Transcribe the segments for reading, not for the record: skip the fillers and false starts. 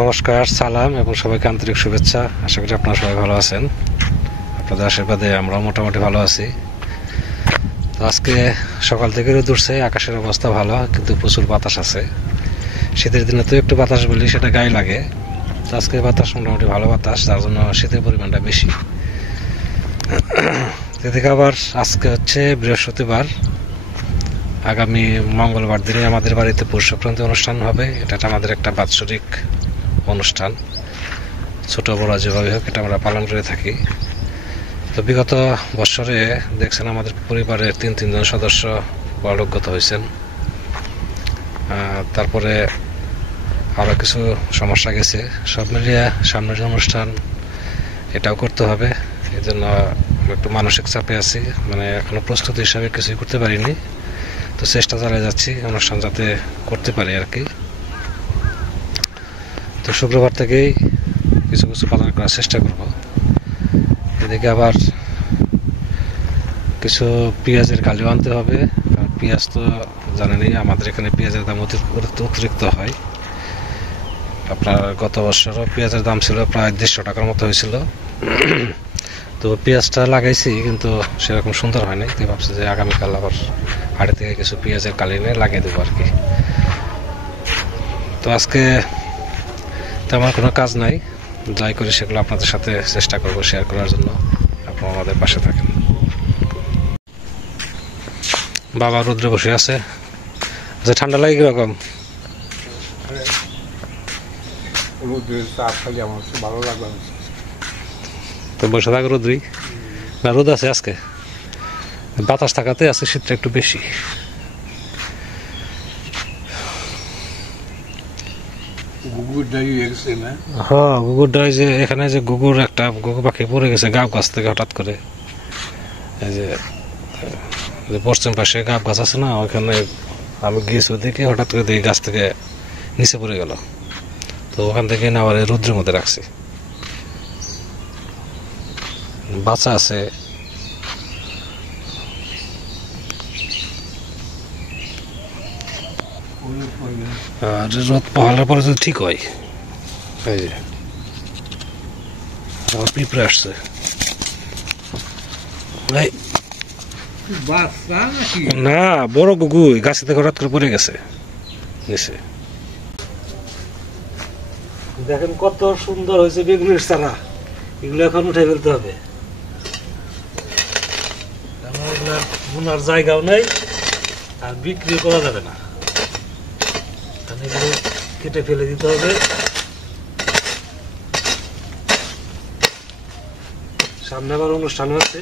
নমস্কার, সালাম এবং সবাইকে আন্তরিক শুভেচ্ছা। আশা করি আপনারা সবাই ভালো আছেন। আপনাদের আশীর্বাদে আমরাও মোটামুটি ভালো আছি। তো আজকে সকাল থেকে রোদ উঠছে, আকাশের অবস্থা ভালো, কিন্তু প্রচুর বাতাস আছে। শীতের দিনে তো একটু বাতাস বলি সেটা গায়ে লাগে। তো আজকে বাতাস মোটামুটি ভালো বাতাস, যার জন্য শীতের পরিমাণটা বেশি। এদিকে আবার আজকে হচ্ছে বৃহস্পতিবার, আগামী মঙ্গলবার দিনে আমাদের বাড়িতে পৌষ সংক্রান্তি অনুষ্ঠান হবে। এটা আমাদের একটা বাৎসরিক অনুষ্ঠান, ছোট বড় যেভাবে হোক এটা আমরা পালন করে থাকি। তো বিগত বছরে দেখছেন আমাদের পরিবারের তিনজন সদস্য পরলোকগত হয়েছেন। তারপরে আরও কিছু সমস্যা গেছে। সব মিলিয়ে সামনের অনুষ্ঠান এটাও করতে হবে, এই জন্য একটু মানসিক চাপে আছি। মানে এখনো প্রস্তুতি হিসাবে কিছুই করতে পারিনি, তো চেষ্টা চালিয়ে যাচ্ছি অনুষ্ঠান যাতে করতে পারি আর কি। তো শুক্রবার থেকেই কিছু কিছু পালন করার চেষ্টা করব। এদিকে আবার কিছু পেঁয়াজের কালিও আনতে হবে। কারণ পেঁয়াজ তো জানেনই আমাদের এখানে পেঁয়াজের দাম অতিরিক্ত হয়। আপনার গত বছরও পেঁয়াজের দাম ছিল প্রায় 150 টাকার মতো হয়েছিল। তো পেঁয়াজটা লাগাইছি কিন্তু সেরকম সুন্দর হয়নি। তো ভাবছি যে আগামীকাল আবার হাটে থেকে কিছু পেঁয়াজের কালি নিয়ে লাগিয়ে দেবো আর কি। তো আজকে তেমন কোনো কাজ নাই, যাই করি সেগুলো আপনাদের সাথে চেষ্টা করব শেয়ার করার জন্য। আপনারা আমাদের পাশে থাকেন। বাবা রোদ্রে বসে আছে, যে ঠান্ডা লাগে কিরকম? তো বসে থাকো রোদ্রি না? রোদ আছে আজকে, বাতাস থাকাতে আছে শীতটা একটু বেশি। হ্যাঁ, গুগুর ডাই যে এখানে যে গুগুর একটা গুগু পাখি পড়ে গেছে গাব গাছ থেকে হঠাৎ করে। এই যে পশ্চিম পাশে গাব গাছ আছে না, ওইখানে আমি গিয়েছি, ওদিকে হঠাৎ করে দেখি গাছ থেকে নিচে পড়ে গেল। তো ওখান থেকে না আবার রৌদ্রের মধ্যে রাখছি। বাচ্চা আছে, আর রোদ পাহাড়ের পরে যদি ঠিক হয়। এই যে আমার পিঁপড়ে আসছে। না, বড় গুগু গাছে থেকে হঠাৎ করে পড়ে গেছে নিচে। দেখেন কত সুন্দর হয়েছে বেগুনের চারা, এগুলো এখন উঠে ফেলতে হবে। বোনার জায়গাও নেই আর বিক্রি করা যাবে না, এগুলো কেটে ফেলে দিতে হবে। সামনে আবার অনুষ্ঠান হচ্ছে।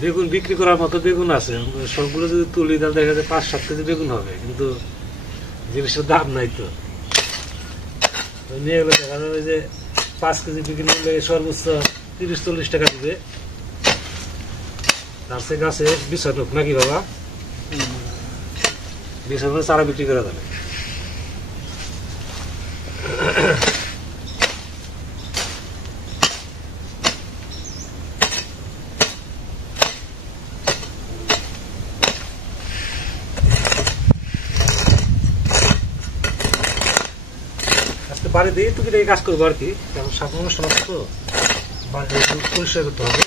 বেগুন বিক্রি করার মতো বেগুন আছে, সবগুলো যদি তুলি তাহলে দেখা যায় 5-7 কেজি বেগুন হবে, কিন্তু জিনিসের দাম নাই। তো নিয়ে গেলে দেখা যাবে যে 5 কেজি বিক্রি করলে সর্বোচ্চ 30-40 টাকা দিবে। তার সে গাছে বিছানুক নাকি বাবা, বিছানো চারা বিক্রি করা যাবে। আজকে বাড়ি দিয়ে টুকিটাকি কাজ করবো আর কি, কারণ সামনে অনুষ্ঠান আছে তো বাড়ি পরিষ্কার করতে হবে।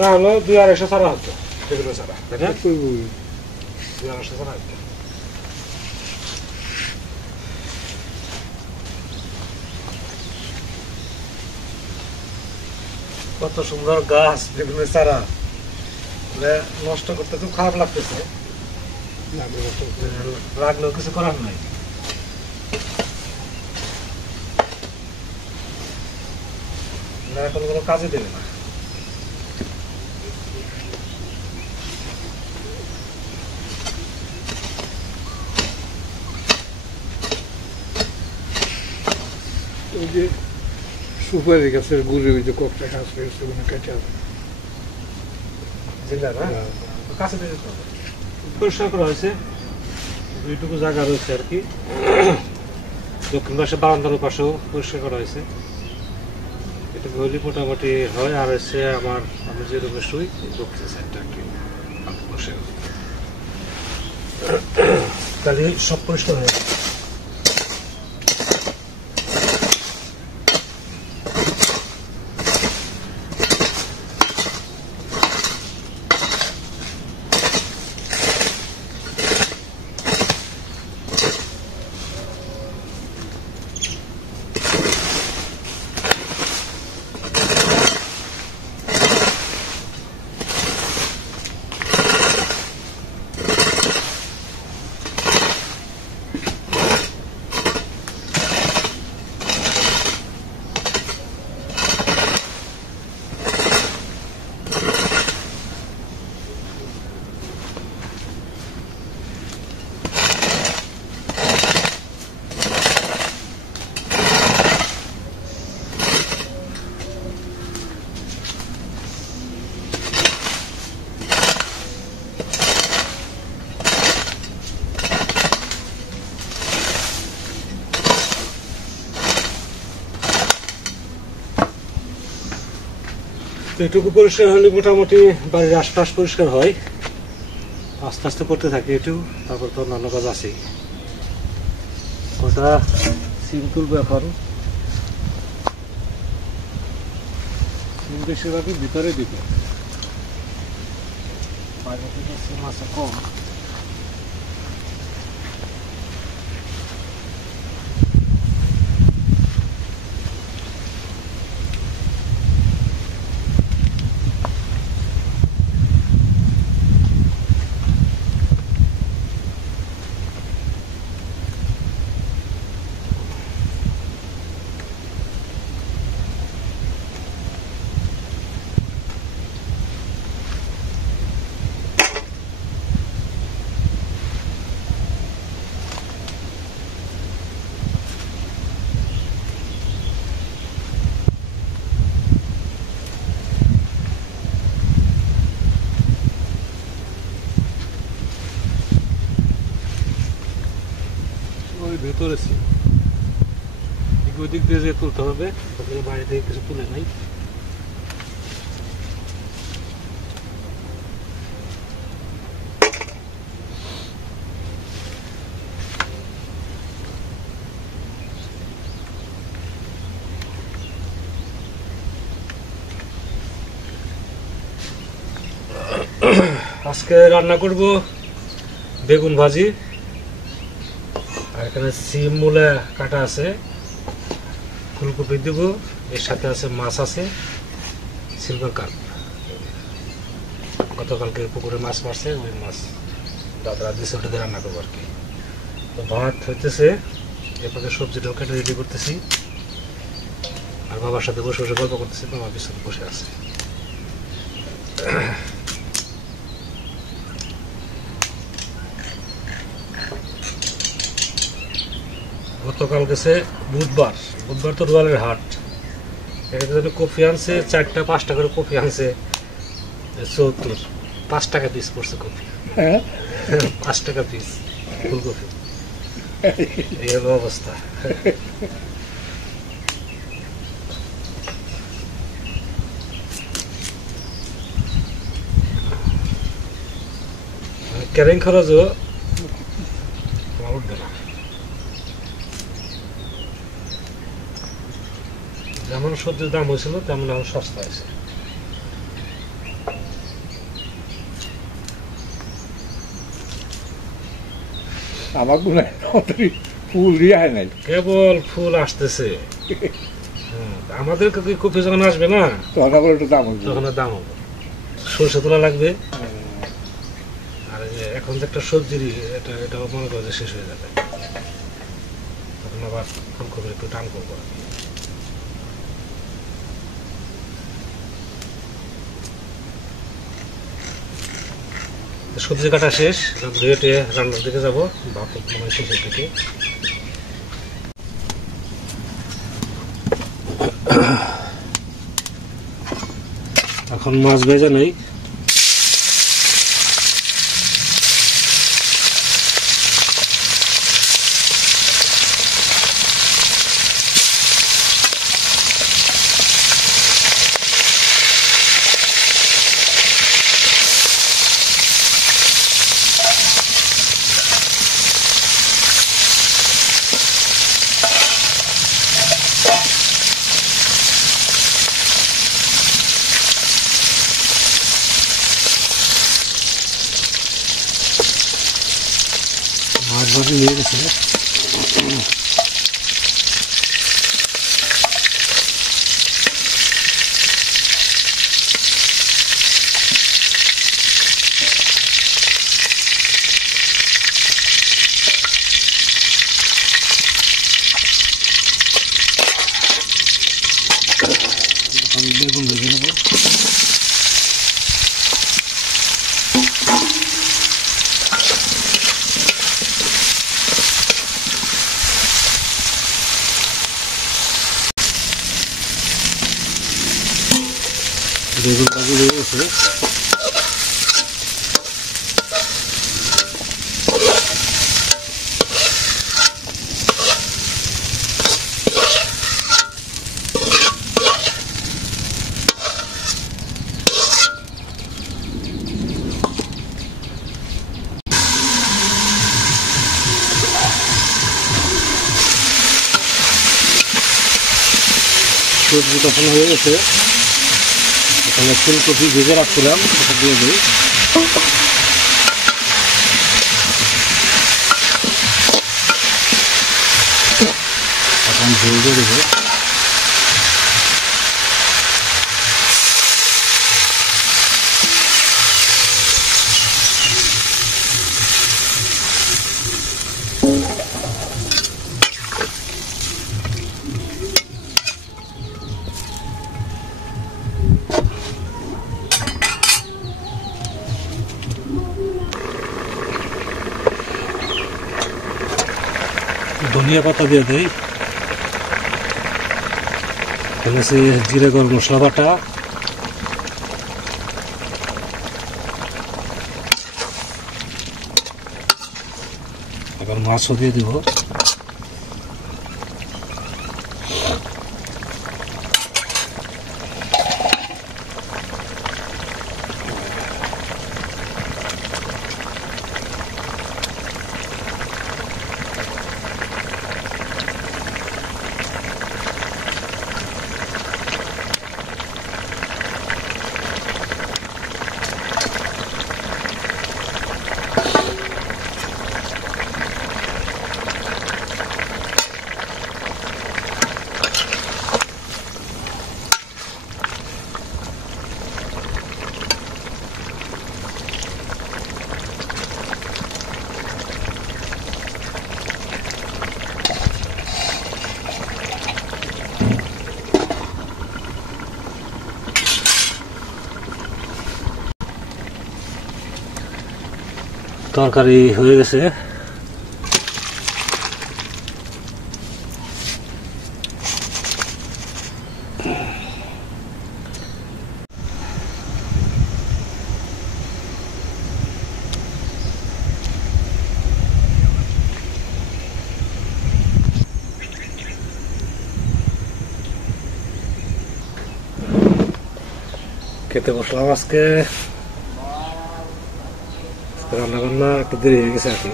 না হলো 200-250 ছাড়া হতো, সেগুলো ছাড়া 200-250 ছাড়া হতো। কত সুন্দর গাছ, বেগুনের চারা নষ্ট করতে খুব খারাপ লাগতেছে, রাখলেও কিছু করার নাই। এখন কোনো কাজে দেবে না। ওই যে সুপারি গাছের গুড়ি ওই যে কয়েকটা গাছ রয়েছে ওখানে কেটে আছে কাছে দিতে হবে। পরিষ্কার করা হয়েছে, এইটুকু জায়গা রয়েছে আর কি। দক্ষিণ পাশে বারান্দার পাশেও পরিষ্কার করা হয়েছে। এটা হলে মোটামুটি হয়। আর হচ্ছে আমি যে রুমে শুই দক্ষিণ সাইডটা আর কি বসে তাহলে সব পরিষ্কার হয়ে যায়। এটুকু পরিষ্কার হলে মোটামুটি বাড়ির আশপাশ পরিষ্কার হয়। আস্তে আস্তে করতে থাকি একটু, তারপর তো অন্যান্য কাজ আছেই। ওটা সিম তুলবো এখন। সিম বেশিরভাগই ভিতরে দিবে, বাইরে থেকে সিম আছে কম। ভেতরে ছিল ওই দিক দিয়ে যে তুলতে হবে, বাইরে থেকে কিছু তুলে নাই। আজকে রান্না করব বেগুন ভাজি, আর এখানে সিম মূলা কাটা আছে, ফুলকপি দেব, এর সাথে আছে মাছ আছে, সিলভার কার্প। গতকালকে পুকুরে মাছ মারছে, ওই মাছ দাদা দিয়েছে, ওটা দিয়ে রান্না করবো আর কি। তো ভাত হইতেছে, এরপরে সবজিটাও কেটে রেডি করতেছি, আর বাবার সাথে বসে বসে গল্প করতেছি। বাবা পিছনে বসে আছে। গতকাল গেছে বুধবার তো রুয়ালের হাট, এখানে কফি আনছে 4টা 5টা করে কফি আনছে 70, 5 টাকা পিস পড়ছে কফি। 5 টাকা পিস ফুলকপি, এই হলো অবস্থা। ক্যারিং খরচও উঠবে না, যেমন সবজির দাম হয়েছিল তেমন এখন সস্তা হয়েছে। আমার মনে হয় ফুল দিয়ে নাই, কেবল ফুল আসতেছে। আমাদের কপি যখন আসবে না তখন আবার একটু দাম হবে, তখন দাম হবে। সরষে তোলা লাগবে, আর এখন যে একটা সবজির এটা মনে করো যে শেষ হয়ে যাবে, তখন আবার ফুলকপির একটু টান করবো। সবজি কাটা শেষ, ধুয়ে রান্নার দিকে যাবো, ভাত মনে হয় শেষের দিকে। এখন মাছ ভেজে নেই। মাছ ভাজি নিয়ে গেছে। আমি বেগুন ভেজে নেবো। বেগুন ভাজি হয়ে গেছে। সবজি তখন হয়ে গেছে। এখানে ফুলকপি ভেজে রাখছিলাম, সেটা দিয়ে দিই। এখন ঝোল দিয়ে দেবো। ধনিয়া পাতা দিয়ে দেই। এখানে আছে জিরে গরম মশলা বাটা, এবার মাছও দিয়ে দিব। তরকারি হয়ে গেছে। খেতে বসলাম। আজকে রান্না বান্না একটু দেরি হয়ে গেছে আর কি।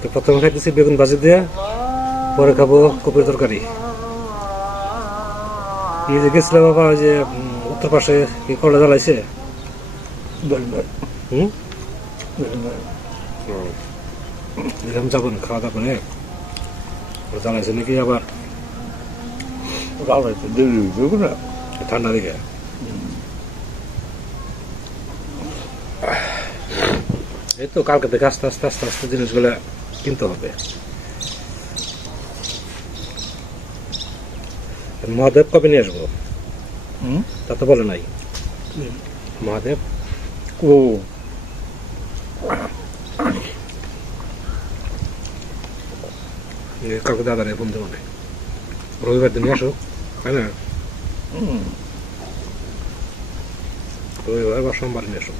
তো প্রথমে খাইতেছি বেগুন ভাজি দিয়ে, পরে খাবো কপির তরকারি। এই যে গেছিল বাবা, ওই যে উত্তর পাশে কি করলা জ্বালাইছে, যাবো না খাওয়া দাওয়া করে জ্বালাইছে নাকি আবার ঠান্ডা দিকে। এই তো কালকে থেকে আস্তে আস্তে আস্তে আস্তে জিনিসগুলো কিনতে হবে। মহাদেব কবে নিয়ে আসবো তা তো বলে নাই। মহাদেব ও কাউকে দাদারে ফোন দেবো না, রবিবার দিন আসো, তাই না? রবিবার বা সোমবার নিয়ে আসো।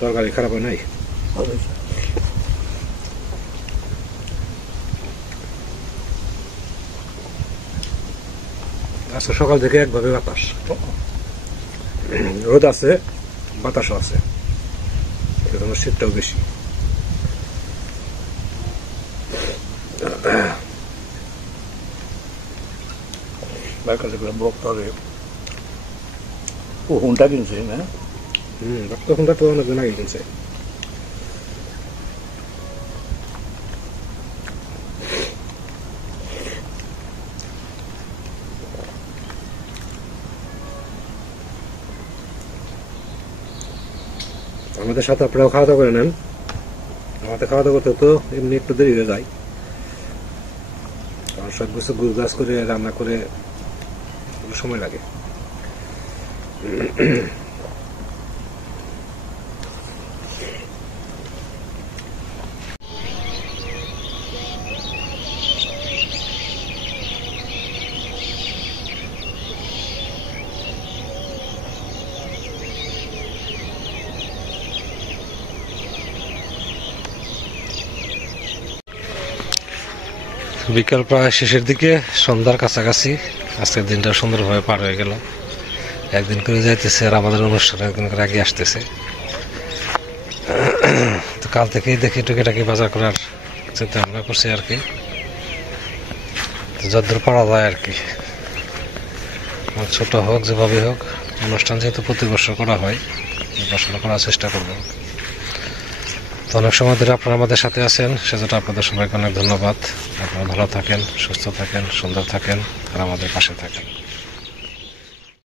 তরকারি খারাপ হয় নাই? আজকে সকাল থেকে একভাবে বাতাস, রোদ আছে, বাতাসও আছে, এখানে শীতটাও বেশি। ব্লকটারে ও হুন্ডা কিনছে না? তখন তো অনেকদিন আগে কিনছে। আমাদের সাথে আপনারাও খাওয়া দাওয়া করে নেন। আমাদের খাওয়া দাওয়া করতে তো এমনি একটু দেরি হয়ে যায়, কারণ সব কিছু গুছগাছ করে রান্না করে সময় লাগে। বিকাল প্রায় শেষের দিকে, সন্ধ্যার কাছাকাছি। আজকের দিনটা সুন্দরভাবে পার হয়ে গেল, একদিন করে যাইতেছে আর আমাদের অনুষ্ঠান একদিন করে আগে আসতেছে। তো কাল থেকেই দেখি টুকিটাকি বাজার করার চিন্তা ভাবনা করছি আর কি, যতদূর পারা যায় আর কি। ছোট হোক যেভাবে হোক, অনুষ্ঠান যেহেতু প্রতি বছর করা হয়, বছর করার চেষ্টা করবো। তো অনেক সময় ধরে আপনারা আমাদের সাথে আছেন, সেজন্য আপনাদের সবাইকে অনেক ধন্যবাদ। আপনারা ভালো থাকেন, সুস্থ থাকেন, সুন্দর থাকেন আর আমাদের পাশে থাকেন।